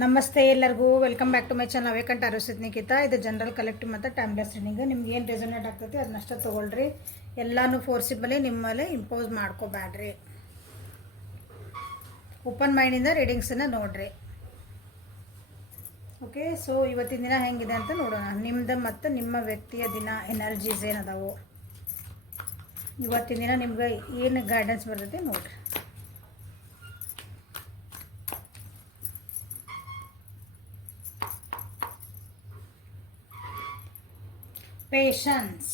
ನಮಸ್ತೆ ಎಲ್ಲರಿಗೂ welcome back to my channel ಅವೇಕಂಠ ಅರುಸಿತ್ ನಿಖಿತಾ. ಇದು ಜನರಲ್ ಕಲೆಕ್ಟಿವ್ ಮತ್ತು ಟೈಮ್ಲೆಸ್ ರೀಡಿಂಗ್. ನಿಮ್ಗೆ ಏನು ರೆಸೊನೇಟ್ ಆಗ್ತೈತಿ ಅದನ್ನಷ್ಟೇ ತೊಗೊಳ್ರಿ. ಎಲ್ಲನೂ ಫೋರ್ಸಿಬಲಿ ನಿಮ್ಮಲ್ಲಿ ಇಂಪೋಸ್ ಮಾಡ್ಕೋಬೇಡ್ರಿ. ಓಪನ್ ಮೈಂಡಿಂದ ರೀಡಿಂಗ್ಸನ್ನು ನೋಡ್ರಿ. ಓಕೆ, ಸೊ ಇವತ್ತಿನ ದಿನ ಹೆಂಗಿದೆ ಅಂತ ನೋಡೋಣ. ನಿಮ್ಮದು ಮತ್ತು ನಿಮ್ಮ ವ್ಯಕ್ತಿಯ ದಿನ ಎನರ್ಜೀಸ್ ಏನದಾವು, ಇವತ್ತಿನ ದಿನ ನಿಮ್ಗೆ ಏನು ಗೈಡೆನ್ಸ್ ಬರ್ತೈತಿ ನೋಡ್ರಿ. ಪೇಷನ್ಸ್,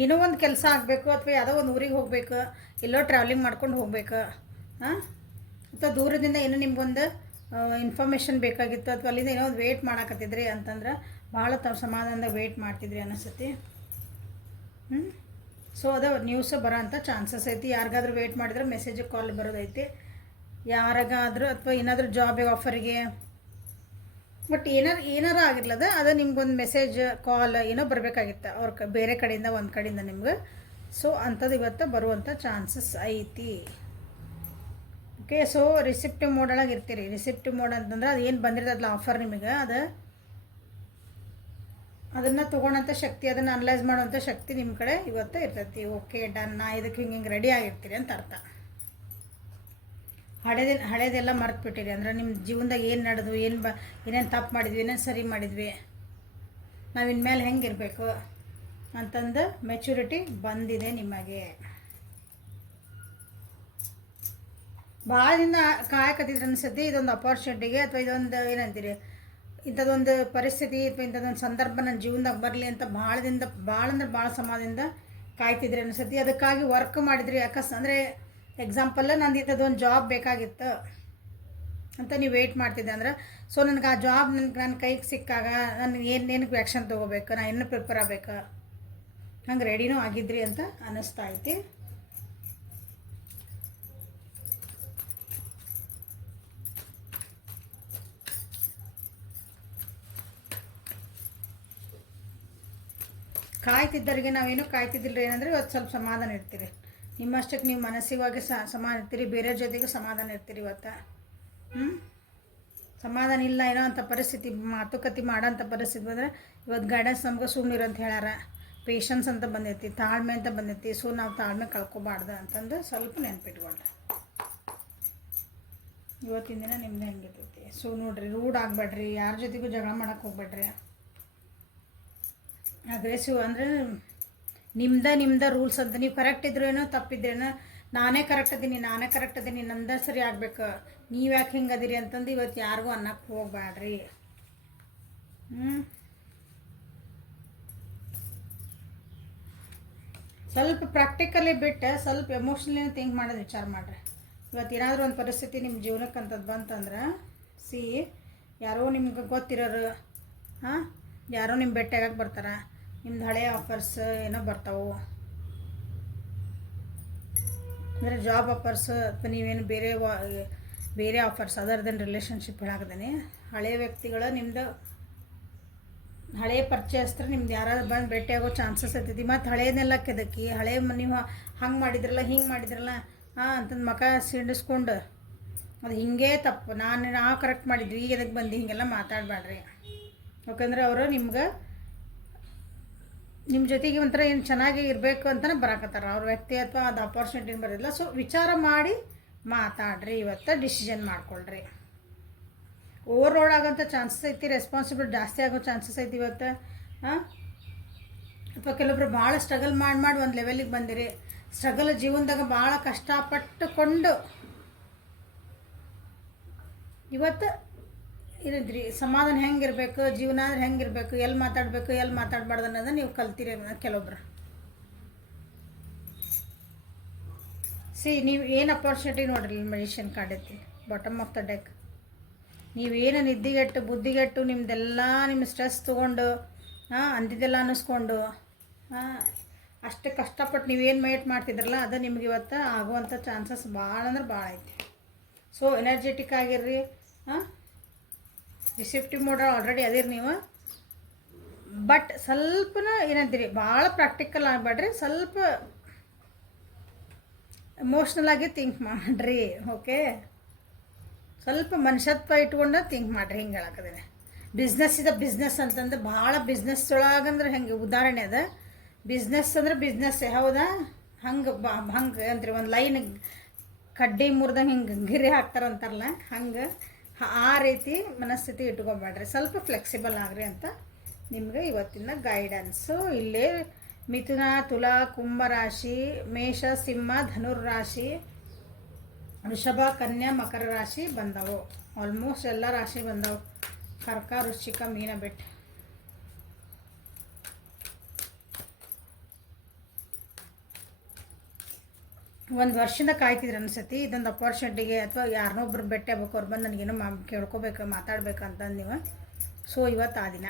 ಏನೋ ಒಂದು ಕೆಲಸ ಆಗಬೇಕು ಅಥವಾ ಯಾವುದೋ ಒಂದು ಊರಿಗೆ ಹೋಗ್ಬೇಕು, ಎಲ್ಲೋ ಟ್ರಾವೆಲಿಂಗ್ ಮಾಡ್ಕೊಂಡು ಹೋಗ್ಬೇಕು, ಅಥವಾ ದೂರದಿಂದ ಏನೋ ನಿಮ್ಗೊಂದು ಇನ್ಫಾರ್ಮೇಷನ್ ಬೇಕಾಗಿತ್ತು, ಅಥವಾ ಅಲ್ಲಿಂದ ಏನೋ ಒಂದು ವೆಯ್ಟ್ ಮಾಡಾಕತ್ತಿದ್ರಿ ಅಂತಂದ್ರೆ ಭಾಳ ಸಮಾಧಾನದಾಗ ವೆಯ್ಟ್ ಮಾಡ್ತಿದ್ರಿ ಅನಿಸ್ತತಿ. ಸೊ ಅದು ನ್ಯೂಸ್ ಬರೋ ಅಂಥ ಚಾನ್ಸಸ್ ಐತಿ. ಯಾರಿಗಾದ್ರೂ ವೆಯ್ಟ್ ಮಾಡಿದ್ರೆ ಮೆಸೇಜಿಗೆ ಕಾಲ್ ಬರೋದೈತಿ. ಯಾರಿಗಾದ್ರೂ ಅಥವಾ ಏನಾದರೂ ಜಾಬ್ ಆಫರಿಗೆ, ಬಟ್ ಏನಾರು ಆಗಿರ್ಲದ ಅದು ನಿಮ್ಗೊಂದು ಮೆಸೇಜ್ ಕಾಲ್ ಏನೋ ಬರಬೇಕಾಗಿತ್ತು ಅವ್ರ ಬೇರೆ ಕಡೆಯಿಂದ, ಒಂದು ಕಡೆಯಿಂದ ನಿಮ್ಗೆ. ಸೊ ಅಂಥದ್ದು ಇವತ್ತು ಬರುವಂಥ ಚಾನ್ಸಸ್ ಐತಿ. ಓಕೆ, ಸೊ ರಿಸಿಪ್ಟಿವ್ ಮೋಡ್ ಒಳಗೆ ಇರ್ತೀರಿ. ರಿಸಿಪ್ಟಿವ್ ಮೋಡ್ ಅಂತಂದ್ರೆ ಅದು ಏನು ಬಂದಿರ್ತದಲ್ಲ ಆಫರ್ ನಿಮಗೆ, ಅದನ್ನು ತೊಗೊಳೋಂಥ ಶಕ್ತಿ, ಅದನ್ನು ಅನಲೈಸ್ ಮಾಡೋವಂಥ ಶಕ್ತಿ ನಿಮ್ಮ ಕಡೆ ಇವತ್ತು ಇರ್ತೈತಿ. ಓಕೆ ಡನ್, ನಾ ಇದಕ್ಕೆ ಹಿಂಗೆ ರೆಡಿ ಆಗಿರ್ತೀರಿ ಅಂತ ಅರ್ಥ. ಹಳೇದೆಲ್ಲ ಮರೆತುಬಿಟ್ಟಿರಿ. ಅಂದರೆ ನಿಮ್ಮ ಜೀವನದಾಗ ಏನು ನಡೆದು, ಏನೇನು ತಪ್ಪು ಮಾಡಿದ್ವಿ, ಏನೇನು ಸರಿ ಮಾಡಿದ್ವಿ, ನಾವು ಇನ್ಮೇಲೆ ಹೆಂಗಿರಬೇಕು ಅಂತಂದು ಮೆಚುರಿಟಿ ಬಂದಿದೆ ನಿಮಗೆ. ಭಾಳ ದಿನ ಕಾಯಕತ್ತಿದ್ರೆ ಅನಿಸುತ್ತೆ ಇದೊಂದು ಅಪಾರ್ಚುನಿಟಿಗೆ, ಅಥವಾ ಇದೊಂದು ಏನಂತೀರಿ, ಇಂಥದ್ದೊಂದು ಪರಿಸ್ಥಿತಿ ಅಥವಾ ಇಂಥದ್ದೊಂದು ಸಂದರ್ಭ ನನ್ನ ಜೀವನದಾಗ ಬರಲಿ ಅಂತ ಭಾಳ ಅಂದ್ರೆ ಭಾಳ ಸಮಯದಿಂದ ಕಾಯ್ತಿದ್ರಿ ಅನಿಸುತ್ತೆ. ಅದಕ್ಕಾಗಿ ವರ್ಕ್ ಮಾಡಿದ್ರಿ. ಅಂದರೆ ಎಕ್ಸಾಂಪಲ್, ನಂದು ಇಂಥದ್ದೊಂದು ಜಾಬ್ ಬೇಕಾಗಿತ್ತು ಅಂತ ನೀವು ವೆಯ್ಟ್ ಮಾಡ್ತಿದ್ದೆ ಅಂದ್ರೆ, ಸೊ ನನಗೆ ಆ ಜಾಬ್ ನನ್ನ ಕೈಗೆ ಸಿಕ್ಕಾಗ ನನಗೆ ಏನಕ್ಕೆ ಆ್ಯಕ್ಷನ್ ತೊಗೋಬೇಕು, ನಾನು ಏನು ಪ್ರಿಪೇರ್ ಆಗಬೇಕು, ಹಂಗೆ ರೆಡಿನೂ ಆಗಿದ್ರಿ ಅಂತ ಅನ್ನಿಸ್ತಾ ಐತಿ. ಕಾಯ್ತಿದ್ದರಿಗೆ ನಾವೇನು ಕಾಯ್ತಿದ್ದಿಲ್ಲ. ಏನಂದರೆ ಇವತ್ತು ಸ್ವಲ್ಪ ಸಮಾಧಾನ ಇರ್ತೀರಿ. ನಿಮ್ಮಷ್ಟಕ್ಕೆ ನೀವು ಮನಸ್ಸಿಗಾಗಿ ಸಮಾಧಾನ ಇರ್ತೀರಿ, ಬೇರೆಯವ್ರ ಜೊತೆಗೂ ಸಮಾಧಾನ ಇರ್ತೀರಿ. ಇವತ್ತು ಸಮಾಧಾನ ಇಲ್ಲ ಏನೋ ಅಂಥ ಪರಿಸ್ಥಿತಿ, ಮಾತುಕತೆ ಮಾಡೋಂಥ ಪರಿಸ್ಥಿತಿ ಬಂದರೆ ಇವತ್ತು ಗೈಡೆನ್ಸ್ ನಮ್ಗೆ ಸುಮ್ಮನಿರು ಅಂತ ಹೇಳ್ಯಾರ. ಪೇಷನ್ಸ್ ಅಂತ ಬಂದೈತಿ, ತಾಳ್ಮೆ ಅಂತ ಬಂದೈತಿ. ಸೊ ನಾವು ತಾಳ್ಮೆ ಕಳ್ಕೊಬಾರ್ದು ಅಂತಂದು ಸ್ವಲ್ಪ ನೆನ್ಪಿಟ್ಕೊಂಡ್ರೆ ಇವತ್ತಿನ ದಿನ ನಿಮ್ದು ಹೆಂಗಿರ್ತೈತಿ. ಸೊ ನೋಡಿರಿ, ರೂಡ್ ಆಗಬೇಡ್ರಿ, ಯಾರ ಜೊತೆಗೂ ಜಗಳ ಮಾಡೋಕ್ಕೆ ಹೋಗ್ಬೇಡ್ರಿ. ಅಗ್ರೆಸಿವ್ ಅಂದರೆ ನಿಮ್ದ ರೂಲ್ಸ್ ಅಂತ, ನೀವು ಕರೆಕ್ಟ್ ಇದ್ರೇನೋ ತಪ್ಪಿದ್ರೇನೋ, ನಾನೇ ಕರೆಕ್ಟ್ ಅದೀನಿ ನಂದ ಸರಿ ಆಗ್ಬೇಕು, ನೀವು ಯಾಕೆ ಹಿಂಗೆ ಅದೀರಿ ಅಂತಂದು ಇವತ್ತು ಯಾರಿಗೂ ಅನ್ನಕ್ಕೆ ಹೋಗ್ಬೇಡ್ರಿ. ಸ್ವಲ್ಪ ಪ್ರಾಕ್ಟಿಕಲಿ ಬಿಟ್ಟು ಸ್ವಲ್ಪ ಎಮೋಷ್ನಲಿ ಥಿಂಕ್ ಮಾಡೋದು ವಿಚಾರ ಮಾಡಿರಿ. ಇವತ್ತು ಏನಾದರೂ ಒಂದು ಪರಿಸ್ಥಿತಿ ನಿಮ್ಮ ಜೀವನಕ್ಕೆ ಅಂತದ್ದು ಬಂತಂದ್ರೆ, ಯಾರೋ ನಿಮ್ಗೆ ಗೊತ್ತಿರೋರು ಯಾರೋ ನಿಮ್ಮ ಭೇಟಿಯಾಗಕ್ಕೆ ಬರ್ತಾರೆ, ನಿಮ್ದು ಹಳೆಯ ಆಫರ್ಸ್ ಏನೋ ಬರ್ತಾವೆ, ಅಂದರೆ ಜಾಬ್ ಆಫರ್ಸ್ ಅಥವಾ ನೀವೇನು ಬೇರೆ ಆಫರ್ಸ್ ಅದರ್ ದೆನ್ ರಿಲೇಷನ್ಶಿಪ್ ಹೇಳಾಕದೇನೆ. ಹಳೆಯ ವ್ಯಕ್ತಿಗಳು ನಿಮ್ಮದು ಹಳೆಯ ಪರಿಚಯಸ್ತ್ರ ನಿಮ್ದು ಯಾರಾದ್ರು ಬಂದು ಭೇಟಿಯಾಗೋ ಚಾನ್ಸಸ್ ಇರ್ತೈತಿ. ಮತ್ತು ಹಳೆಯದನ್ನೆಲ್ಲ ಕೆದಕಿ ನೀವು ಹಂಗೆ ಮಾಡಿದ್ರಲ್ಲ ಹಿಂಗೆ ಮಾಡಿದ್ರಲ್ಲ ಅಂತಂದು ಮಕ ಸಿಡಿಸ್ಕೊಂಡು ಅದು ಹಿಂಗೇ ತಪ್ಪು, ನಾವು ಕರೆಕ್ಟ್ ಮಾಡಿದ್ವಿ, ಈಗ ಎದಕ್ಕೆ ಬಂದು ಹಿಂಗೆಲ್ಲ ಮಾತಾಡಬೇಡ್ರಿ. ಯಾಕಂದರೆ ಅವರು ನಿಮ್ಮ ಜೊತೆಗೆ ಒಂಥರ ಏನು ಚೆನ್ನಾಗಿ ಇರಬೇಕು ಅಂತಲೇ ಬರಾಕತ್ತಾರ ಅವ್ರ ವ್ಯಕ್ತಿ, ಅಥವಾ ಅದು ಅಪಾರ್ಚುನಿಟಿನ ಬರೋದಿಲ್ಲ. ಸೊ ವಿಚಾರ ಮಾಡಿ ಮಾತಾಡ್ರಿ. ಇವತ್ತು ಡಿಸಿಷನ್ ಮಾಡ್ಕೊಳ್ರಿ. ಓವರ್ಲೋಡ್ ಆಗೋಂಥ ಚಾನ್ಸಸ್ ಐತಿ, ರೆಸ್ಪಾನ್ಸಿಬಿಲಿಟಿ ಜಾಸ್ತಿ ಆಗೋ ಚಾನ್ಸಸ್ ಐತಿ ಇವತ್ತು. ಅಥವಾ ಕೆಲವೊಬ್ರು ಭಾಳ ಸ್ಟ್ರಗಲ್ ಮಾಡಿ ಒಂದು ಲೆವೆಲಿಗೆ ಬಂದಿರಿ. ಸ್ಟ್ರಗಲ್ ಜೀವನದಾಗ ಭಾಳ ಕಷ್ಟಪಟ್ಟುಕೊಂಡು ಇವತ್ತು ಇರಿದ್ರಿ. ಸಮಾಧಾನ ಹೆಂಗಿರಬೇಕು, ಜೀವನ ಅಂದ್ರೆ ಹೆಂಗಿರಬೇಕು, ಎಲ್ಲಿ ಮಾತಾಡಬೇಕು ಎಲ್ಲಿ ಮಾತಾಡಬಾರ್ದು ಅನ್ನೋದನ್ನ ನೀವು ಕಲ್ತಿರಿ. ಕೆಲವೊಬ್ರು ನೀವು ಏನು ಅಪಾರ್ಚುನಿಟಿ ನೋಡ್ರಿ, ಮೆಡಿಷನ್ ಕಾರ್ಡ್ ಐತಿ ಬಾಟಮ್ ಆಫ್ ದ ಡೆಕ್. ನೀವೇನು ನಿದ್ದಿಗೆಟ್ಟು ಬುದ್ಧಿಗೆಟ್ಟು ನಿಮ್ಮದೆಲ್ಲ ನಿಮ್ಮ ಸ್ಟ್ರೆಸ್ ತೊಗೊಂಡು ಅಂದಿದ್ದೆಲ್ಲ ಅನ್ನಿಸ್ಕೊಂಡು ಅಷ್ಟು ಕಷ್ಟಪಟ್ಟು ನೀವೇನು ವೇಟ್ ಮಾಡ್ತಿದ್ರಲ್ಲ ಅದು ನಿಮ್ಗೆ ಇವತ್ತು ಆಗುವಂಥ ಚಾನ್ಸಸ್ ಭಾಳ ಅಂದ್ರೆ ಭಾಳ ಐತಿ. ಸೊ ಎನರ್ಜೆಟಿಕ್ ಆಗಿರ್ರಿ. ರಿಸೆಪ್ಟಿವ್ ಮೋಡ್ ಆಲ್ರೆಡಿ ಅದಿರಿ ನೀವು. ಬಟ್ ಸ್ವಲ್ಪನ ಏನಂತೀರಿ, ಭಾಳ ಪ್ರಾಕ್ಟಿಕಲ್ ಆಗಬೇಡ್ರಿ. ಸ್ವಲ್ಪ ಎಮೋಷ್ನಲ್ ಆಗಿ ಥಿಂಕ್ ಮಾಡಿರಿ. ಓಕೆ, ಸ್ವಲ್ಪ ಮನುಷ್ಯತ್ವ ಇಟ್ಕೊಂಡು ಥಿಂಕ್ ಮಾಡಿರಿ. ಹಿಂಗೆ ಹೇಳಕ್ಕದೇನೆ. ಬಿಸ್ನೆಸ್ ಇದೆ ಬಿಸ್ನೆಸ್ ಅಂತಂದ್ರೆ ಭಾಳ ಬಿಸ್ನೆಸ್ ಒಳಗಂದ್ರೆ ಹೆಂಗೆ ಉದಾಹರಣೆ ಅದ. ಬಿಸ್ನೆಸ್ ಅಂದ್ರೆ ಬಿಸ್ನೆಸ್ಸೇ ಹೌದಾ. ಹಂಗೆ ಅಂತೀರಿ ಒಂದು ಲೈನ್ ಕಡ್ಡಿ ಮುರಿದಂಗೆ ಹಿಂಗೆ ಗಿರಿ ಹಾಕ್ತಾರಂತಾರಲ್ಲ ಹಂಗೆ ಆ ರೀತಿ ಮನಸ್ಥಿತಿ ಇಟ್ಕೊಬೇಡ್ರಿ. ಸ್ವಲ್ಪ ಫ್ಲೆಕ್ಸಿಬಲ್ ಆಗ್ರಿ ಅಂತ ನಿಮಗೆ ಇವತ್ತಿನ ಗೈಡೆನ್ಸು. ಇಲ್ಲೇ ಮಿಥುನ, ತುಲಾ, ಕುಂಭ ರಾಶಿ, ಮೇಷ, ಸಿಂಹ, ಧನುರ್ ರಾಶಿ, ವೃಷಭ, ಕನ್ಯಾ, ಮಕರ ರಾಶಿ ಬಂದವು. ಆಲ್ಮೋಸ್ಟ್ ಎಲ್ಲ ರಾಶಿ ಬಂದವು. ಕರ್ಕ, ವೃಶ್ಚಿಕ, ಮೀನ ಬಿಟ್ಟು. ಒಂದು ವರ್ಷದಿಂದ ಕಾಯ್ತಿದ್ರು ಅನ್ಸತಿ ಇದೊಂದು ಅಪಾರ್ಚುನಿಟಿಗೆ, ಅಥವಾ ಯಾರನ್ನೊಬ್ರು ಭೇಟಿ ಆಗ್ಬೇಕು, ಅವ್ರು ಬಂದು ನನಗೇನೋ ಕೇಳ್ಕೊಬೇಕು ಮಾತಾಡ್ಬೇಕು ಅಂತಂದು ನೀವು. ಸೊ ಇವತ್ತು ಆ ದಿನ.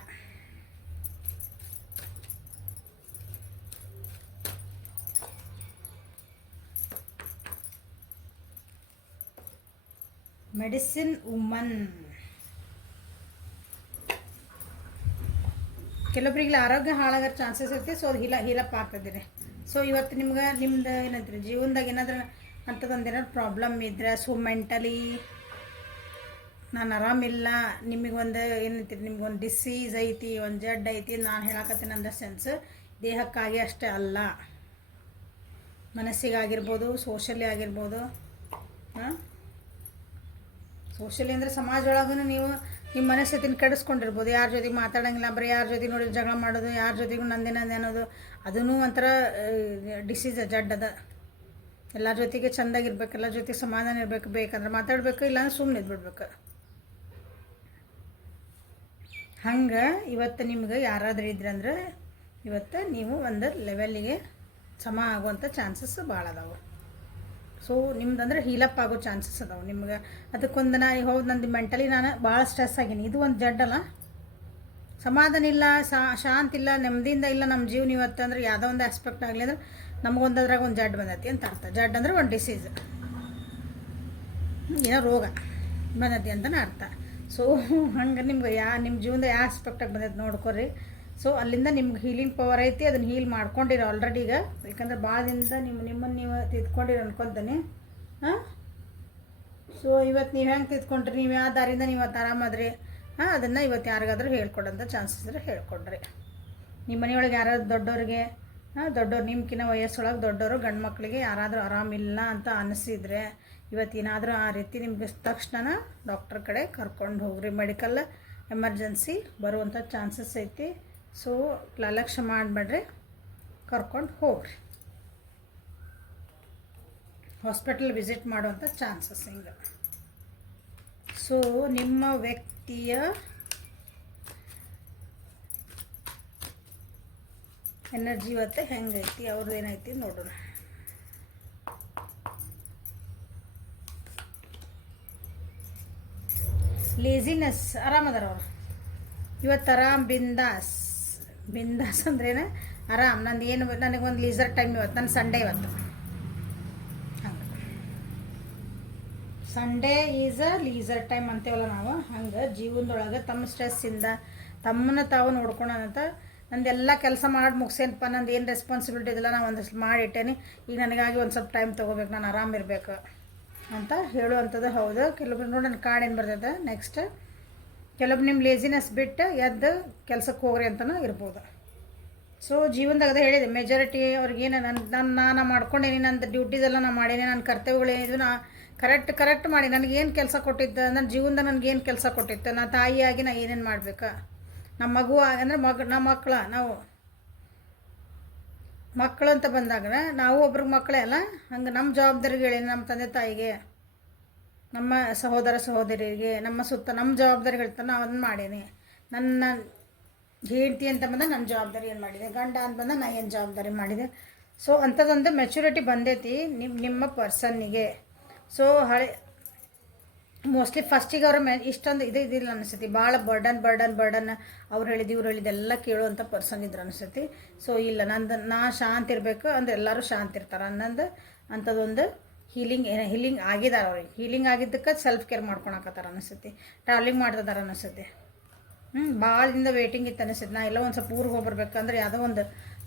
Medicine woman. ಕೆಲವೊಬ್ರಿಗೆ ಆರೋಗ್ಯ ಹಾಳಾಗೋ ಚಾನ್ಸಸ್ ಇರುತ್ತೆ. ಸೊ ಅದು ಹೀಲಪ್ ಆಗ್ತದೆ. ಸೊ ಇವತ್ತು ನಿಮ್ಗೆ ನಿಮ್ದು ಏನಂತೀರಿ ಜೀವನದಾಗ ಏನಾದ್ರೂ ಅಂಥದ್ದೊಂದು ಏನಾದ್ರು ಪ್ರಾಬ್ಲಮ್ ಇದ್ರೆ, ಸೊ ಮೆಂಟಲಿ ನಾನು ಆರಾಮಿಲ್ಲ, ನಿಮಗೊಂದು ಏನಂತೀರಿ ನಿಮ್ಗೊಂದು ಡಿಸೀಸ್ ಐತಿ, ಒಂದು ಜಡ್ ಐತಿ ನಾನು ಹೇಳಕತ್ತೀನಿ ಅಂದ ಸೆನ್ಸ್ ದೇಹಕ್ಕಾಗಿ ಅಷ್ಟೇ ಅಲ್ಲ, ಮನಸ್ಸಿಗಾಗಿರ್ಬೋದು, ಸೋಷಲಿ ಆಗಿರ್ಬೋದು. ಸೋಷಲಿ ಅಂದರೆ ಸಮಾಜ ಒಳಗೂ ನೀವು ನಿಮ್ಮ ಮನಸ್ಥಿತಿನ ಕೆಡಿಸ್ಕೊಂಡಿರ್ಬೋದು. ಯಾರ ಜೊತೆಗೆ ಮಾತಾಡೋಂಗಿಲ್ಲ, ಬರೀ ಯಾರ ಜೊತೆಗೆ ನೋಡಿ ಜಗಳ ಮಾಡೋದು, ಯಾರ ಜೊತೆಗೂ ನಂದೇ ಅನ್ನೋದು, ಅದೂ ಒಂಥರ ಡಿಸೀಸ್ ಜಡ್ ಅದ. ಎಲ್ಲರ ಜೊತೆಗೆ ಚೆಂದಾಗಿರ್ಬೇಕು, ಎಲ್ಲರ ಜೊತೆಗೆ ಸಮಾಧಾನ ಇರಬೇಕು. ಬೇಕಂದ್ರೆ ಮಾತಾಡಬೇಕು, ಇಲ್ಲಾಂದ್ರೆ ಸುಮ್ಮನೆ ಇದ್ಬಿಡ್ಬೇಕು. ಹಂಗೆ ಇವತ್ತು ನಿಮ್ಗೆ ಯಾರಾದರೂ ಇದ್ರಂದ್ರೆ ಇವತ್ತು ನೀವು ಒಂದು ಲೆವೆಲ್ಲಿಗೆ ಸಮ ಆಗುವಂಥ ಚಾನ್ಸಸ್ ಭಾಳ ಅದಾವೆ. ಸೊ ನಿಮ್ದಂದ್ರೆ ಹೀಲಪ್ ಆಗೋ ಚಾನ್ಸಸ್ ಅದಾವೆ ನಿಮ್ಗೆ. ಅದಕ್ಕೊಂದು ಹೌದು ನಂದು ಮೆಂಟಲಿ ನಾನು ಭಾಳ ಸ್ಟ್ರೆಸ್ ಆಗೀನಿ, ಇದು ಒಂದು ಜಡ್ಡಲ್ಲ. ಸಮಾಧಾನ ಇಲ್ಲ, ಶಾಂತಿ ಇಲ್ಲ, ನೆಮ್ಮದಿಯಿಂದ ಇಲ್ಲ ನಮ್ಮ ಜೀವನ ಇವತ್ತು ಅಂದ್ರೆ ಯಾವುದೋ ಒಂದು ಆಸ್ಪೆಕ್ಟ್ ಆಗಲಿ ಅಂದ್ರೆ ನಮಗೊಂದು ಅದ್ರಾಗ ಒಂದು ಜಡ್ ಬಂದೈತಿ ಅಂತ ಅರ್ಥ. ಜಡ್ ಅಂದ್ರೆ ಒಂದು ಡಿಸೀಸ್, ಏನೋ ರೋಗ ಬಂದೈತಿ ಅಂತಲೇ ಅರ್ಥ. ಸೊ ಹಂಗೆ ನಿಮ್ಗೆ ನಿಮ್ಮ ಜೀವನದ ಯಾವ ಆಸ್ಪೆಕ್ಟಾಗಿ ಬಂದೈತೆ ನೋಡ್ಕೊರಿ. ಸೊ ಅಲ್ಲಿಂದ ನಿಮ್ಗೆ ಹೀಲಿಂಗ್ ಪವರ್ ಐತಿ, ಅದನ್ನು ಹೀಲ್ ಮಾಡ್ಕೊಂಡಿರೋ ಆಲ್ರೆಡಿ ಈಗ. ಯಾಕಂದ್ರೆ ಭಾಳ ದಿನದಿಂದ ನಿಮ್ಮನ್ನು ನೀವು ತಿದ್ಕೊಂಡಿರೋ ಅನ್ಕೊಳ್ತಾನೆ. ಸೊ ಇವತ್ತು ನೀವು ಹೆಂಗೆ ತಿದ್ಕೊಂಡ್ರಿ, ನೀವು ಯಾವ ದಾರಿಯಿಂದ ನೀವು ಇವತ್ತು ಆರಾಮಾದ್ರಿ, ಅದನ್ನು ಇವತ್ತು ಯಾರಿಗಾದ್ರೂ ಹೇಳ್ಕೊಡೋಂಥ ಚಾನ್ಸಸ್ ಇದ್ರೆ ಹೇಳ್ಕೊಡ್ರಿ. ನಿಮ್ಮ ಮನೆಯೊಳಗೆ ಯಾರಾದ್ರೂ ದೊಡ್ಡವ್ರಿಗೆ, ದೊಡ್ಡವ್ರು ನಿಮ್ಕಿನ್ನ ವಯಸ್ಸೊಳಗೆ ದೊಡ್ಡವರು ಗಂಡು ಮಕ್ಕಳಿಗೆ ಯಾರಾದರೂ ಆರಾಮಿಲ್ಲ ಅಂತ ಅನಿಸಿದರೆ ಇವತ್ತೇನಾದರೂ ಆ ರೀತಿ ನಿಮಗೆ ತಕ್ಷಣ ಡಾಕ್ಟರ್ ಕಡೆ ಕರ್ಕೊಂಡು ಹೋಗ್ರಿ. ಮೆಡಿಕಲ್ ಎಮರ್ಜೆನ್ಸಿ ಬರುವಂಥ ಚಾನ್ಸಸ್ ಐತಿ. ಸೊ ಲಕ್ಷ್ಯ ಮಾಡಬೇಡ್ರಿ, ಕರ್ಕೊಂಡು ಹೋಗ್ರಿ. ಹಾಸ್ಪಿಟಲ್ ವಿಸಿಟ್ ಮಾಡುವಂಥ ಚಾನ್ಸಸ್ ಹಿಂಗೆ. ಸೊ ನಿಮ್ಮ ವ್ಯಕ್ತಿಯ ಎನರ್ಜಿ ಇವತ್ತು ಹೆಂಗೈತಿ, ಅವ್ರದ್ದು ಏನೈತಿ ನೋಡೋಣ. ಲೇಜಿನೆಸ್, ಆರಾಮದಾರ ಅವರು ಇವತ್ತು. ಆರಾಮ್ ಬಿಂದಾಸ್. ಬಿಂದಾಸ್ ಅಂದ್ರೇನು ಆರಾಮ್. ನಂದು ಏನು ನನಗೊಂದು ಲೀಸರ್ ಟೈಮ್ ಇವತ್ತು. ನನ್ನ ಸಂಡೇ ಇವತ್ತು. Sunday is a leisure time ಅಂತೇವಲ್ಲ ನಾವು. ಹಂಗೆ ಜೀವನದೊಳಗೆ ತಮ್ಮ ಸ್ಟ್ರೆಸ್ಸಿಂದ ತಮ್ಮನ್ನ ತಾವು ನೋಡ್ಕೊಳೋಣಂತ ನಂದೆಲ್ಲ ಕೆಲಸ ಮಾಡಿ ಮುಗಿಸೇನಪ್ಪ. ನಂದು ಏನು ರೆಸ್ಪಾನ್ಸಿಬಿಲಿಟಿ ಇದೆಲ್ಲ ನಾನು ಒಂದಷ್ಟು ಮಾಡಿಟ್ಟೇನೆ. ಈಗ ನನಗಾಗಿ ಒಂದು ಸ್ವಲ್ಪ ಟೈಮ್ ತೊಗೋಬೇಕು, ನಾನು ಆರಾಮಿರ್ಬೇಕು ಅಂತ ಹೇಳುವಂಥದ್ದು ಹೌದು. ಕೆಲವೊಬ್ರು ನೋಡಿ ನನ್ನ ಕಾರ್ಡ್ ಏನು ಬರ್ತದೆ ನೆಕ್ಸ್ಟ್. ಕೆಲವೊಬ್ರು ನಿಮ್ಮ ಲೇಜಿನೆಸ್ ಬಿಟ್ಟು ಎದ್ದು ಕೆಲ್ಸಕ್ಕೆ ಹೋಗ್ರಿ ಅಂತಲೂ ಇರ್ಬೋದು. ಸೊ ಜೀವನದಾಗ ಅದೇ ಹೇಳಿದೆ, ಮೆಜಾರಿಟಿ ಅವ್ರಿಗೇನು ನಾನು ಮಾಡ್ಕೊಂಡೇನಿ, ನನ್ನ ಡ್ಯೂಟೀಸೆಲ್ಲ ನಾನು ಮಾಡೀನಿ, ನನ್ನ ಕರ್ತವ್ಯಗಳೇನಿದು ನಾ ಕರೆಕ್ಟ್ ಮಾಡಿ. ನನಗೇನು ಕೆಲಸ ಕೊಟ್ಟಿದ್ದು, ನನ್ನ ಜೀವನದಾಗ ನನಗೇನು ಕೆಲಸ ಕೊಟ್ಟಿತ್ತು, ನಾ ತಾಯಿಯಾಗಿ ನಾ ಏನೇನು ಮಾಡ್ಬೇಕು, ನಮ್ಮ ಮಗು ಅಂದರೆ ನಮ್ಮ ನಾವು ಮಕ್ಕಳು ಅಂತ ಬಂದಾಗ ನಾವು ಒಬ್ರಿಗೆ ಮಕ್ಕಳೇ ಅಲ್ಲ. ಹಂಗೆ ನಮ್ಮ ಜವಾಬ್ದಾರಿಗಳೇ ನಮ್ಮ ತಂದೆ ತಾಯಿಗೆ, ನಮ್ಮ ಸಹೋದರ ಸಹೋದರಿಗೆ, ನಮ್ಮ ಸುತ್ತ ನಮ್ಮ ಜವಾಬ್ದಾರಿಗಳಿರ್ತಾನೆ ನಾವು ಅದನ್ನು ಮಾಡೀನಿ. ನನ್ನ ಹೆಂಡತಿ ಅಂತ ಬಂದ ನನ್ನ ಜವಾಬ್ದಾರಿ ಏನು ಮಾಡಿದೆ, ಗಂಡ ಅಂತ ಬಂದ ನಾ ಏನು ಜವಾಬ್ದಾರಿ ಮಾಡಿದೆ. ಸೊ ಅಂಥದ್ದೊಂದು ಮೆಚುರಿಟಿ ಬಂದೈತಿ ನಿಮ್ಮ ಪರ್ಸನ್ನಿಗೆ. ಸೊ ಮೋಸ್ಟ್ಲಿ ಫಸ್ಟಿಗೆ ಅವ್ರ ಇಷ್ಟೊಂದು ಇದಿಲ್ಲ ಅನಿಸ್ತೈತಿ. ಭಾಳ ಬರ್ಡನ್ ಅವ್ರು ಹೇಳಿದ್ದು ಇವ್ರು ಹೇಳಿದ್ದೆಲ್ಲ ಕೇಳುವಂಥ ಪರ್ಸನ್ ಇದ್ರು ಅನಿಸ್ತೈತಿ. ಸೊ ಇಲ್ಲ, ನಾ ಶಾಂತಿ ಇರಬೇಕು ಅಂದ್ರೆ ಎಲ್ಲರೂ ಶಾಂತಿ ಇರ್ತಾರೆ ಅನ್ನೋದು ಅಂಥದ್ದೊಂದು ಹೀಲಿಂಗ್ ಆಗಿದ್ದಾರೆ ಅವ್ರಿಗೆ. ಹೀಲಿಂಗ್ ಆಗಿದ್ದಕ್ಕೆ ಸೆಲ್ಫ್ ಕೇರ್ ಮಾಡ್ಕೊಳಕತ್ತಾರ ಅನಿಸ್ತೈತಿ. ಟ್ರಾವೆಲಿಂಗ್ ಮಾಡ್ತಿದ್ದಾರೆ ಅನಿಸ್ತೈತಿ. ಭಾಳ ದಿನದ ವೇಟಿಂಗ್ ಇತ್ತು ಅನಿಸ್ತೈತಿ. ನಾ ಎಲ್ಲ ಒಂದು ಸ್ವಲ್ಪ ಊರಿಗೆ ಹೋಗ್ಬರ್ಬೇಕಂದ್ರೆ ಯಾವುದೋ ಒಂದು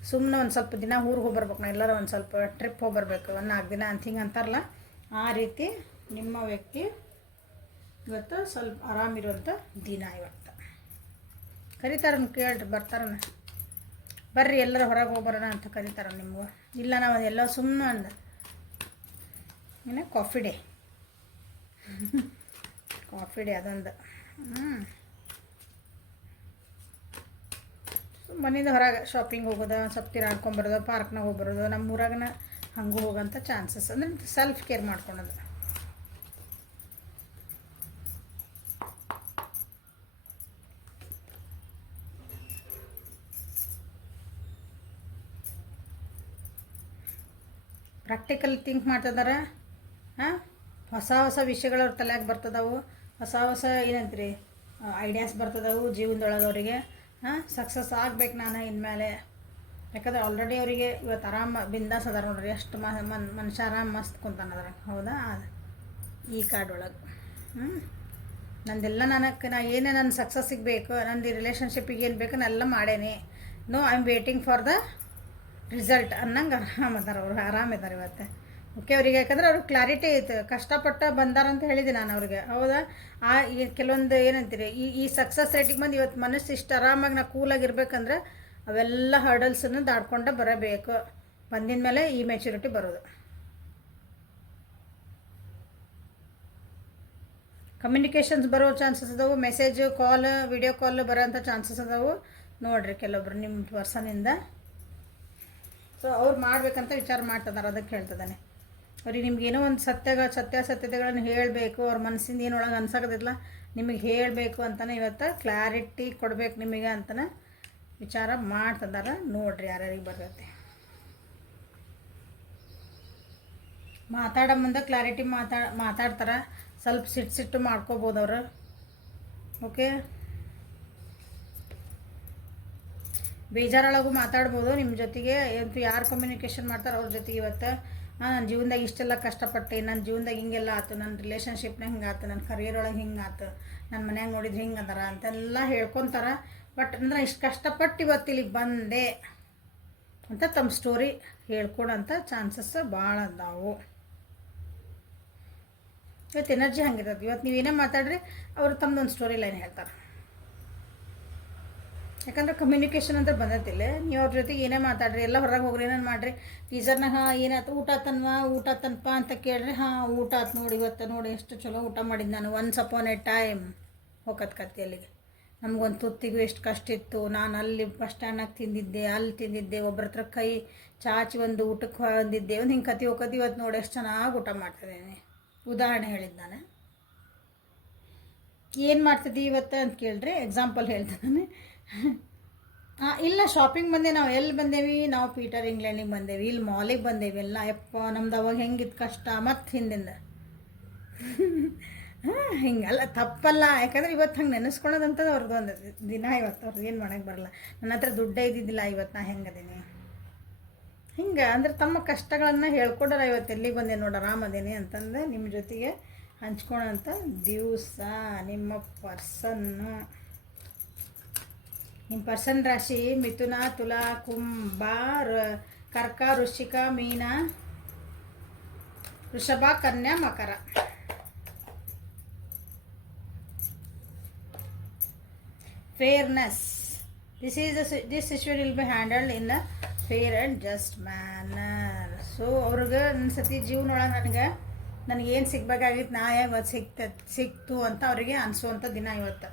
ಸುಮ್ಮನೆ ಒಂದು ಸ್ವಲ್ಪ ದಿನ ಊರಿಗೆ ಹೋಗಿ ಬರ್ಬೇಕು, ನಾ ಎಲ್ಲರೂ ಒಂದು ಸ್ವಲ್ಪ ಟ್ರಿಪ್ ಹೋಗಿ ಬರಬೇಕು, ಒಂದು 4 ದಿನ ಅಂತ ಹಿಂಗೆ ಅಂತಾರಲ್ಲ, ಆ ರೀತಿ ನಿಮ್ಮ ವ್ಯಕ್ತಿ ಇವತ್ತು ಸ್ವಲ್ಪ ಆರಾಮಿರುವಂಥ ದಿನ ಇವತ್ತು. ಕರೀತಾರನ್ನ ಕೇಳ್ರಿ, ಬರ್ತಾರನ, ಬರ್ರಿ ಎಲ್ಲರೂ ಹೊರಗೆ ಹೋಗ್ಬರೋಣ ಅಂತ ಕರೀತಾರ ನಿಮಗೂ. ಇಲ್ಲ ನಾವು ಅದೆಲ್ಲ ಸುಮ್ಮನೆ ಅಂದ ಏನ ಕಾಫಿ ಡೇ ಕಾಫಿ ಡೇ ಅದೊಂದು. ಮನೆಯಿಂದ ಹೊರಗೆ ಶಾಪಿಂಗ್ ಹೋಗೋದು, ಸ್ವಲ್ಪ ತಿರಾಡ್ಕೊಂಬರೋದು, ಪಾರ್ಕ್ನಾಗ ಹೋಗ್ಬರೋದು, ನಮ್ಮ ಊರಾಗನ ಹಂಗೂ ಹೋಗೋಂಥ ಚಾನ್ಸಸ್ ಅಂದರೆ ಸೆಲ್ಫ್ ಕೇರ್ ಮಾಡ್ಕೊಳೋದು. ಪ್ರಾಕ್ಟಿಕಲ್ ಥಿಂಕ್ ಮಾಡ್ತಿದ್ದಾರೆ. ಹೊಸ ಹೊಸ ವಿಷಯಗಳು ಅವ್ರ ತಲೆಯಾಗ ಬರ್ತದವು, ಹೊಸ ಹೊಸ ಏನಂತೀರಿ ಐಡಿಯಾಸ್ ಬರ್ತದವು ಜೀವನದೊಳಗೆ ಅವರಿಗೆ. ಸಕ್ಸಸ್ ಆಗ್ಬೇಕು ನಾನು ಇನ್ಮೇಲೆ, ಯಾಕಂದ್ರೆ ಆಲ್ರೆಡಿ ಅವರಿಗೆ ಇವತ್ತು ಆರಾಮ ಬಿಂದಾಸ್ ಅದಾರ ನೋಡ್ರಿ, ಎಷ್ಟು ಮನುಷ್ಯ ಆರಾಮ ಮಸ್ತ್ ಕುಂತಾನದ್ರ. ಹೌದಾ, ಅದು ಈ ಕಾರ್ಡ್ ಒಳಗೆ ನಂದೆಲ್ಲ ನಾ ಏನೇ ನನ್ನ ಸಕ್ಸಸ್ ಸಿಗಬೇಕು, ನಂದು ರಿಲೇಷನ್ಶಿಪ್ಪಿಗೆ ಏನು ಬೇಕು ನಾನೆಲ್ಲ ಮಾಡೇನಿ. No I am waiting for the result ಅನ್ನಂಗೆ ಆರಾಮದಾರ ಅವರು, ಆರಾಮಿದ್ದಾರೆ ಇವತ್ತು. ಓಕೆ ಅವ್ರಿಗೆ, ಯಾಕಂದ್ರೆ ಅವ್ರಿಗೆ ಕ್ಲಾರಿಟಿ ಐತೆ, ಕಷ್ಟಪಟ್ಟು ಬಂದಾರಂತ ಹೇಳಿದೆ ನಾನು ಅವ್ರಿಗೆ. ಹೌದಾ, ಕೆಲವೊಂದು ಏನಂತೀರಿ ಈ ಸಕ್ಸಸ್ ರೇಟಿಗೆ ಬಂದು ಇವತ್ತು ಮನಸ್ಸು ಇಷ್ಟು ಆರಾಮಾಗಿ ನಾ ಕೂಲಾಗಿರ್ಬೇಕಂದ್ರೆ ಅವೆಲ್ಲ ಹರ್ಡಲ್ಸನ್ನು ದಾಟ್ಕೊಂಡೆ ಬರಬೇಕು. ಬಂದಿದ ಮೇಲೆ ಈ ಮೆಚುರಿಟಿ ಬರೋದು. ಕಮ್ಯುನಿಕೇಷನ್ಸ್ ಬರೋ ಚಾನ್ಸಸ್ ಅದಾವು, ಮೆಸೇಜು ಕಾಲ್ ವಿಡಿಯೋ ಕಾಲ್ ಬರೋಂಥ ಚಾನ್ಸಸ್ ಅದಾವು ನೋಡಿರಿ ಕೆಲವೊಬ್ರು ನಿಮ್ಮ ಪರ್ಸನಿಂದ. ಸೊ ಅವ್ರು ಮಾಡ್ಬೇಕಂತ ವಿಚಾರ ಮಾಡ್ತಿದ್ದಾರೆ, ಅದಕ್ಕೆ ಹೇಳ್ತಿದ್ದಾನೆ. ಅವ್ರಿಗೆ ನಿಮ್ಗೇನೋ ಒಂದು ಸತ್ಯಾಸತ್ಯತೆಗಳನ್ನು ಹೇಳಬೇಕು, ಅವ್ರ ಮನಸ್ಸಿಂದ ಏನೊಳಗೆ ಅನ್ಸಕತ್ತಿಲ್ಲ ನಿಮಗೆ ಹೇಳಬೇಕು ಅಂತಲೇ ಇವತ್ತು ಕ್ಲಾರಿಟಿ ಕೊಡಬೇಕು ನಿಮಗೆ ಅಂತಲೇ ವಿಚಾರ ಮಾಡ್ತಿದ್ದಾರೆ. ನೋಡಿರಿ ಯಾರ್ಯಾರಿಗೆ ಬರ್ತೈತೆ. ಮಾತಾಡೋ ಮುಂದೆ ಕ್ಲಾರಿಟಿ ಮಾತಾಡ್ತಾರೆ, ಸ್ವಲ್ಪ ಸಿಟ್ಟು ಮಾಡ್ಕೋಬೋದು ಅವರು. ಓಕೆ, ಬೇಜಾರೊಳಗೂ ಮಾತಾಡ್ಬೋದು ನಿಮ್ಮ ಜೊತೆಗೆ. ಎಂತೂ ಯಾರು ಕಮ್ಯುನಿಕೇಷನ್ ಮಾಡ್ತಾರೆ ಅವ್ರ ಜೊತೆಗೆ ಇವತ್ತು ನನ್ನ ಜೀವನದಾಗ ಇಷ್ಟೆಲ್ಲ ಕಷ್ಟಪಟ್ಟೆ, ನನ್ನ ಜೀವನದಾಗ ಹಿಂಗೆಲ್ಲ ಆಯ್ತು, ನನ್ನ ರಿಲೇಷನ್ಶಿಪ್ನಾಗ ಹಿಂಗೆ ಆಯ್ತು, ನನ್ನ ಕರಿಯರ್ ಒಳಗೆ ಹಿಂಗೆ ಆಯ್ತು, ನನ್ನ ಮನ್ಯಾಗ ನೋಡಿದ್ರೆ ಹಿಂಗೆ ಅದಾರ ಅಂತೆಲ್ಲ ಹೇಳ್ಕೊತಾರೆ. ಬಟ್ ಅಂದ್ರೆ ಇಷ್ಟು ಕಷ್ಟಪಟ್ಟು ಇವತ್ತು ಇಲ್ಲಿಗೆ ಬಂದೆ ಅಂತ ತಮ್ಮ ಸ್ಟೋರಿ ಹೇಳ್ಕೊಡೋಂಥ ಚಾನ್ಸಸ್ ಭಾಳ ಅದಾವು. ಇವತ್ತು ಎನರ್ಜಿ ಹಂಗಿರ್ತದೆ. ಇವತ್ತು ನೀವೇನೇ ಮಾತಾಡ್ರಿ ಅವರು ತಮ್ಮದೊಂದು ಸ್ಟೋರಿ ಲೈನ್ ಹೇಳ್ತಾರೆ. ಯಾಕಂದ್ರೆ ಕಮ್ಯುನಿಕೇಷನ್ ಅಂತ ಬಂದತಿಲ್ಲ, ನೀವು ಅವ್ರ ಜೊತೆಗೆ ಏನೇ ಮಾತಾಡ್ರಿ, ಎಲ್ಲ ಹೊರಗೆ ಹೋಗ್ರಿ, ಏನೇನು ಮಾಡಿರಿ, ಟೀಚರ್ನಾಗ ಏನಾಯ್ತು ಊಟ ಆತನ್ಪ ಅಂತ ಕೇಳ್ರಿ. ಊಟ ಆತು ನೋಡಿ, ಇವತ್ತು ನೋಡಿ ಎಷ್ಟು ಚಲೋ ಊಟ ಮಾಡಿದ್ದು ನಾನು. ಒನ್ಸ್ ಅಪಾನ್ ಎ ಟೈಮ್ ಹೋಗತ್ ಕತ್ತಿ ಅಲ್ಲಿಗೆ. ನಮಗೊಂದು ತುತ್ತಿಗೂ ಎಷ್ಟು ಕಷ್ಟ ಇತ್ತು, ನಾನು ಅಲ್ಲಿ ಬಸ್ ಸ್ಟ್ಯಾಂಡ್ನಾಗ ತಿಂದಿದ್ದೆ, ಅಲ್ಲಿ ತಿಂದಿದ್ದೆ, ಒಬ್ಬರ ಹತ್ರ ಕೈ ಚಾಚಿ ಒಂದು ಊಟಕ್ಕೆ ಹೊಂದಿದ್ದೆ, ಒಂದು ಹಿಂಗೆ ಕತ್ತಿ ಹೋಗೋದು. ಇವತ್ತು ನೋಡಿ ಎಷ್ಟು ಚೆನ್ನಾಗಿ ಊಟ ಮಾಡ್ತಿದ್ದೀನಿ. ಉದಾಹರಣೆ ಹೇಳಿದ್ದು ನಾನು. ಏನು ಮಾಡ್ತಿದ್ದಿ ಇವತ್ತು ಅಂತ ಕೇಳ್ರಿ, ಎಕ್ಸಾಂಪಲ್ ಹೇಳ್ತಿದ್ದಾನೆ. ಇಲ್ಲ ಶಾಪಿಂಗ್ ಬಂದೆ, ನಾವು ಎಲ್ಲಿ ಬಂದೇವಿ, ನಾವು ಪೀಟರ್ ಇಂಗ್ಲೆಂಡಿಗೆ ಬಂದೇವಿ, ಇಲ್ಲಿ ಮಾಲಿಗೆ ಬಂದೇವಿ ಎಲ್ಲ. ಯಪ್ಪ ನಮ್ದು ಅವಾಗ ಹೆಂಗಿತ್ತು ಕಷ್ಟ, ಮತ್ತು ಹಿಂದಿಂದ ಹಿಂಗಲ್ಲ, ತಪ್ಪಲ್ಲ. ಯಾಕಂದ್ರೆ ಇವತ್ತು ಹಂಗೆ ನೆನೆಸ್ಕೊಳೋದಂಥದ್ದು ಅವ್ರದ್ದು ಒಂದು ದಿನ. ಇವತ್ತು ಅವ್ರದ್ದು ಏನು ಮಾಡೋಕ್ಕೆ ಬರಲ್ಲ. ನನ್ನ ಹತ್ರ ದುಡ್ಡೇ ಇದ್ದಿದ್ದಿಲ್ಲ, ಇವತ್ತು ನಾ ಹೆಂಗದೀನಿ ಹಿಂಗೆ ಅಂದ್ರೆ ತಮ್ಮ ಕಷ್ಟಗಳನ್ನು ಹೇಳ್ಕೊಂಡ್ರೆ ಇವತ್ತು ಎಲ್ಲಿಗೆ ಬಂದೆ ನೋಡಿ ಆರಾಮದೇನಿ ಅಂತಂದು ನಿಮ್ಮ ಜೊತೆಗೆ ಹಂಚ್ಕೊಳೋಂಥ ದಿವಸ. ನಿಮ್ಮ ಪರ್ಸನ್ ರಾಶಿ ಮಿಥುನ, ತುಲಾ, ಕುಂಭ, ಕರ್ಕ, ವೃಶ್ಚಿಕ, ಮೀನ, ವೃಷಭ, ಕನ್ಯಾ, ಮಕರ. Fairness. This situation will be handled in a fair and just manner. So ಅವ್ರಿಗೆ ನನ್ನ ಸತಿ ಜೀವನೊಳಗೆ ನನಗೇನು ಸಿಗ್ಬೇಕಾಗಿತ್ತು, ನ್ಯಾಯ ಇವತ್ತು ಸಿಕ್ತು ಅಂತ ಅವರಿಗೆ ಅನಿಸುವಂಥ ದಿನ ಇವತ್ತು.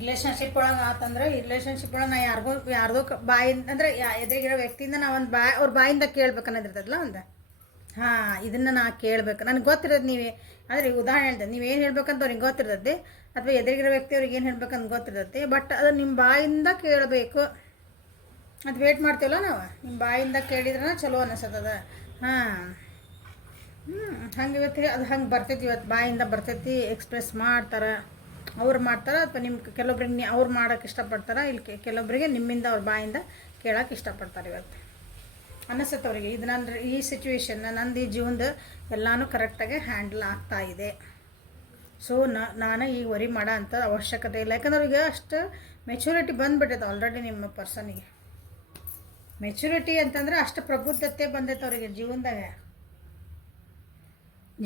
ರಿಲೇಷನ್ಶಿಪ್ ಒಳಗೆ ಆತಂದ್ರೆ ರಿಲೇಷನ್ಶಿಪ್ ಒಳಗೆ ನಾ ಯಾರ್ದೋ ಬಾಯಿಂದ ಅಂದರೆ ಎದುರಿಗಿರೋ ವ್ಯಕ್ತಿಯಿಂದ ನಾವು ಒಂದು ಅವ್ರ ಬಾಯಿಂದ ಕೇಳ್ಬೇಕು ಅನ್ನೋದಿರ್ತದಲ್ಲ ಒಂದು. ಇದನ್ನು ನಾ ಕೇಳಬೇಕು, ನನಗೆ ಗೊತ್ತಿರೋದು ನೀವೇ ಅಂದರೆ ಉದಾಹರಣೆ ಹೇಳ್ತದೆ, ನೀವೇನು ಹೇಳ್ಬೇಕಂತ ಅವ್ರಿಗೆ ಗೊತ್ತಿರ್ತದೆ, ಅಥವಾ ಎದುರಿಗಿರೋ ವ್ಯಕ್ತಿ ಅವ್ರಿಗೆ ಏನು ಹೇಳ್ಬೇಕಂತ ಗೊತ್ತಿರ್ತದೆ. ಬಟ್ ಅದು ನಿಮ್ಮ ಬಾಯಿಂದ ಕೇಳಬೇಕು. ಅದು ವೇಟ್ ಮಾಡ್ತೀವಲ್ಲ ನಾವು, ನಿಮ್ಮ ಬಾಯಿಂದ ಕೇಳಿದ್ರೆ ಚಲೋ ಅನಿಸ್ತದ. ಹಂಗೆ ಇವತ್ತು ಅದು ಹಂಗೆ ಬರ್ತೈತಿ, ಇವತ್ತು ಬಾಯಿಂದ ಬರ್ತೈತಿ, ಎಕ್ಸ್ಪ್ರೆಸ್ ಮಾಡ್ತಾರೆ, ಅವ್ರು ಮಾಡ್ತಾರೆ. ಅಥವಾ ನಿಮ್ಮ ಕೆಲವೊಬ್ರಿಗೆ ಅವ್ರು ಮಾಡೋಕ್ಕೆ ಇಷ್ಟಪಡ್ತಾರೆ, ಇಲ್ಲಿ ಕೆಲವೊಬ್ಬರಿಗೆ ನಿಮ್ಮಿಂದ ಅವ್ರ ಬಾಯಿಂದ ಕೇಳೋಕೆ ಇಷ್ಟಪಡ್ತಾರೆ ಇವತ್ತು. ಅನ್ನಿಸುತ್ತೆ ಅವರಿಗೆ. ಇದು ನನ್ನ ಈ ಸಿಚುವೇಶನ್ ನಂದು ಈ ಜೀವನದ ಎಲ್ಲನೂ ಕರೆಕ್ಟಾಗಿ ಹ್ಯಾಂಡಲ್ ಆಗ್ತಾ ಇದೆ. ಸೊ ನಾನು ಈಗ ವರಿ ಮಾಡೋ ಅಂಥ ಅವಶ್ಯಕತೆ ಇಲ್ಲ. ಯಾಕಂದ್ರೆ ಅವ್ರಿಗೆ ಅಷ್ಟು ಮೆಚುರಿಟಿ ಬಂದುಬಿಟ್ಟೈತೆ ಆಲ್ರೆಡಿ. ನಿಮ್ಮ ಪರ್ಸನಿಗೆ ಮೆಚುರಿಟಿ ಅಂತಂದ್ರೆ ಅಷ್ಟು ಪ್ರಬುದ್ಧತೆ ಬಂದೈತೆ ಅವರಿಗೆ ಜೀವನದಾಗ.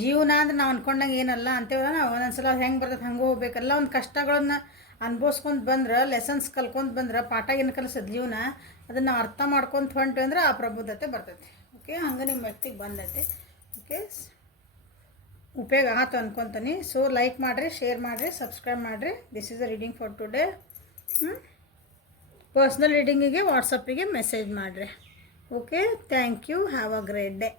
ಜೀವನ ಅಂದ್ರೆ ನಾವು ಅಂದ್ಕೊಂಡಂಗೆ ಏನಲ್ಲ ಅಂತೇವಲ್ಲ. ನಾವು ಒಂದೊಂದ್ಸಲ ಹೆಂಗೆ ಬರ್ತೈತೆ ಹಂಗೆ ಹೋಗ್ಬೇಕಲ್ಲ. ಒಂದು ಕಷ್ಟಗಳನ್ನ ಅನ್ಭವಿಸ್ಕೊಂಡು ಬಂದ್ರೆ, ಲೆಸನ್ಸ್ ಕಲ್ಕೊಂಡು ಬಂದ್ರೆ, ಪಾಠ ಏನು ಕಲಿಸೋದು ಜೀವನ, ಅದನ್ನು ನಾವು ಅರ್ಥ ಮಾಡ್ಕೊತ ಹೊಂಟು ಅಂದ್ರೆ ಆ ಪ್ರಬುದ್ಧತೆ ಬರ್ತೈತಿ. ಓಕೆ, ಹಂಗೆ ನಿಮ್ಮ ವ್ಯಕ್ತಿಗೆ ಬಂದೈತಿ. ಓಕೆ, ಉಪಯೋಗ ಆಯ್ತು ಅನ್ಕೊತೀನಿ. ಸೊ ಲೈಕ್ ಮಾಡಿರಿ, ಶೇರ್ ಮಾಡಿರಿ, ಸಬ್ಸ್ಕ್ರೈಬ್ ಮಾಡಿರಿ. This is a reading for today. Personal ರೀಡಿಂಗಿಗೆ ವಾಟ್ಸಪ್ಪಿಗೆ ಮೆಸೇಜ್ ಮಾಡಿರಿ. Okay, thank you. Have a great day.